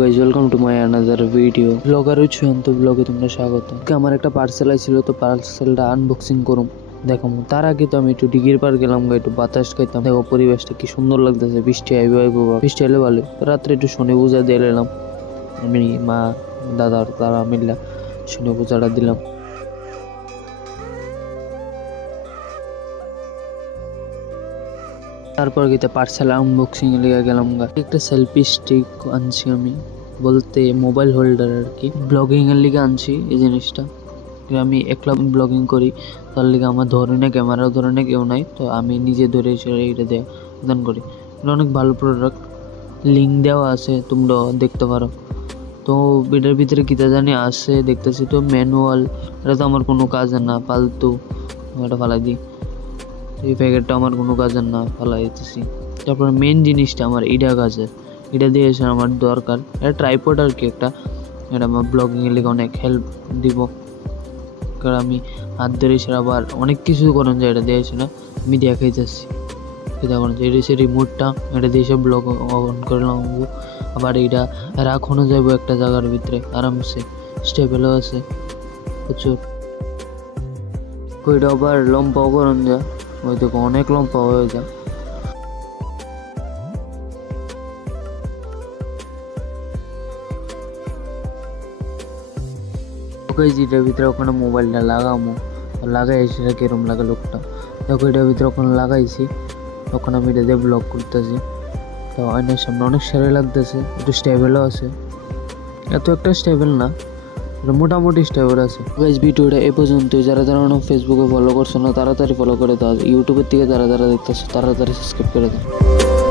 Guys, welcome to my another video. Blogger ছুয়ন্ত ব্লগে তোমরা স্বাগত। আমার একটা পার্সেল আইছিল, তো পার্সেলটা আনবক্সিং করুম দেখাম। তার আগে তো আমি একটু ডিগির পার গেলাম, একটু বাতাস খাইতাম। দেখো পরিবেশটা কি সুন্দর লাগতেছে, বৃষ্টি আইব বৃষ্টি এলে ভালো। রাত্রে একটু শনি পূজা দিয়ে এলাম, আমি মা দাদার তারা মিললা শনি পূজাটা দিলাম। তারপর গিয়ে পার্সেল আনবক্সিং এ লেগে গেলাম। একটা সেলফি স্টিক আনছি আমি, বলতে মোবাইল হোল্ডার আর কি। ব্লগিং এর লিগে আনছি এই জিনিসটা। আমি একলা ব্লগিং করি, তার লিগে আমার ধরে না, ক্যামেরাও ধরে না, কেউ নাই, তো আমি নিজে ধরে এটা দিয়ে দান করি। এটা অনেক ভালো প্রোডাক্ট, লিঙ্ক দেওয়া আছে, তোমরা দেখতে পারো। তো এটার ভিতরে কিতা জানি আছে দেখতেছি, তো ম্যানুয়াল। এটা তো আমার কোনো কাজের না, ফালতু এটা ফালাই দিই। এই প্যাকেটটা আমার কোনো কাজের না, ফালাই দিতেছি। তারপরে মেন জিনিসটা আমার এটা কাজের, এটা দিয়ে এসে আমার দরকার। এটা ট্রাইপড আর কি একটা, এটা আমার ব্লগিংয়ের লিগে অনেক হেল্প দিব। কারণ আমি হাত ধরে এসে আবার অনেক কিছু করেন যায়, এটা দিয়েছে না, আমি দেখাই যাচ্ছি। এটা করেন যে এটা হচ্ছে রিমোটটা, এটা দিয়ে এসে ব্লগ অন করলাম। আবার এইটা রাখানো যাবো একটা জায়গার ভিতরে আরামসে, স্টেবলও আছে প্রচুর। ওইটা আবার লম্বাও করেন যায়, ওই দেখো অনেক লম্বা হয়ে যায়। ওকে যেটার ভিতরে ওখানে মোবাইলটা লাগামো, লাগাই সেটা কিরম লাগে লোকটা। দেখো এটার ভিতরে ওখানে লাগাইছি, তখন আমি এটা দিয়ে ব্লগ করতেছি। তো আয়নার সামনে অনেক সেরা লাগতেছে, একটু স্টেবলও আছে, এত একটা স্টেবল না, মোটামুটি স্টেবল আছে। গাইজ ভিডিওটা এ পর্যন্তই। যারা যারা ফেসবুকে ফলো করছো না, তাড়াতাড়ি ফলো করে দাও। ইউটিউবের থেকে যারা যারা দেখতেছো তাড়াতাড়ি সাবস্ক্রাইব করে দাও।